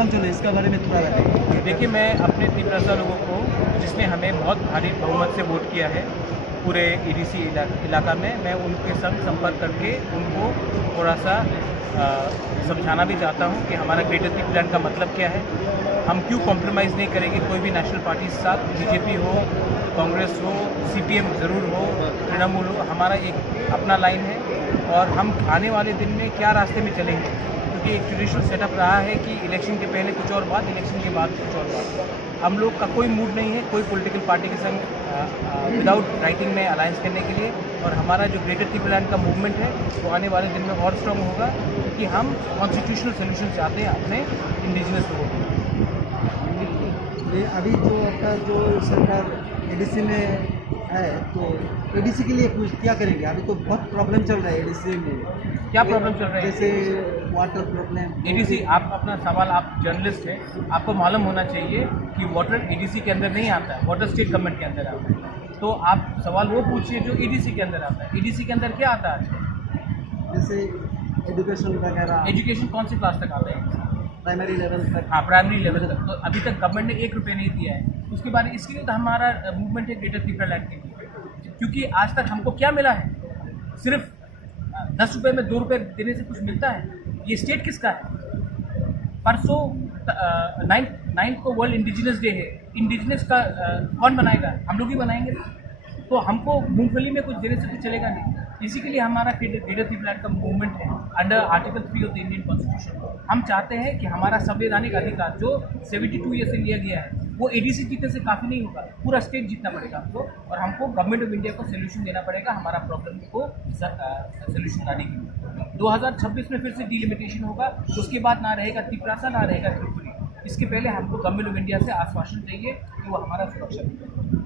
Programme चल रहा है, इसके बारे में थोड़ा बताइए। देखिए, मैं अपने त्रिपुरा लोगों को, जिसने हमें बहुत भारी बहुमत से वोट किया है पूरे ईडीसी इलाका में, मैं उनके संग संपर्क करके उनको थोड़ा सा समझाना भी चाहता हूँ कि हमारा ग्रेटर त्रिपुरा का मतलब क्या है। हम क्यों कॉम्प्रोमाइज़ नहीं करेंगे कोई भी नेशनल पार्टी के साथ, बीजेपी हो, कांग्रेस हो, सीपीएम ज़रूर हो, तृणमूल हो, हमारा एक अपना लाइन है। और हम आने वाले दिन में क्या रास्ते में चलेंगे, क्योंकि एक ट्रेडिशनल सेटअप रहा है कि इलेक्शन के पहले कुछ और बात, इलेक्शन के बाद कुछ और बात। हम लोग का कोई मूड नहीं है कोई पॉलिटिकल पार्टी के संग विदाउट राइटिंग में अलायंस करने के लिए। और हमारा जो ग्रेटर त्रिपुरा का मूवमेंट है वो आने वाले दिन में और स्ट्रॉन्ग होगा, क्योंकि हम कॉन्स्टिट्यूशनल सोल्यूशन चाहते हैं अपने इंडिजिनस लोगों को। अभी जो आपका जो सरकार एडीसी में है, तो एडीसी के लिए कुछ क्या करेंगे? अभी तो बहुत प्रॉब्लम चल रहा है एडीसी में। क्या प्रॉब्लम चल रहा है? जैसे वाटर प्रॉब्लम। एडीसी, आप अपना सवाल, आप जर्नलिस्ट हैं, आपको मालूम होना चाहिए कि वाटर एडीसी के अंदर नहीं आता है, वाटर स्टेट गवर्नमेंट के अंदर आता है। तो आप सवाल वो पूछिए जो एडीसी के अंदर आता है। एडीसी के अंदर क्या आता है? जैसे एजुकेशन वगैरह। एजुकेशन कौन सी क्लास तक आता है? प्राइमरी लेवल तक। हाँ, प्राइमरी लेवल तक। तो अभी तक गवर्नमेंट ने 1 रुपये नहीं दिया है। उसके बाद इसके लिए तो हमारा मूवमेंट है ग्रेटर त्रिपुरा लैंड के लिए, क्योंकि आज तक हमको क्या मिला है? सिर्फ 10 रुपये में 2 रुपये देने से कुछ मिलता है? ये स्टेट किसका है? परसों 9 को वर्ल्ड इंडिजिनस डे है। इंडिजिनस का कौन बनाएगा? हम लोग ही बनाएंगे। तो हमको मूंगफली में कुछ देने से कुछ चलेगा नहीं। इसी के लिए हमारा ग्रेटर त्रिपुरा का मूवमेंट है under article 3 of the Indian constitution. हम चाहते हैं कि हमारा संवैधानिक अधिकार जो 72 ईयर से लिया गया है वो एडीसी जीतने से काफ़ी नहीं होगा, पूरा स्टेट जीतना पड़ेगा हमको। और हमको गवर्नमेंट ऑफ इंडिया को सोल्यूशन देना पड़ेगा हमारा प्रॉब्लम को सोल्यूशन लाने के लिए। 2026 में फिर से डिलिमिटेशन होगा, उसके बाद ना रहेगा त्रिपुरा, ना रहेगा त्रिपुरी। इसके पहले हमको गवर्नमेंट ऑफ इंडिया से आश्वासन चाहिए कि वो हमारा सुरक्षा देगा।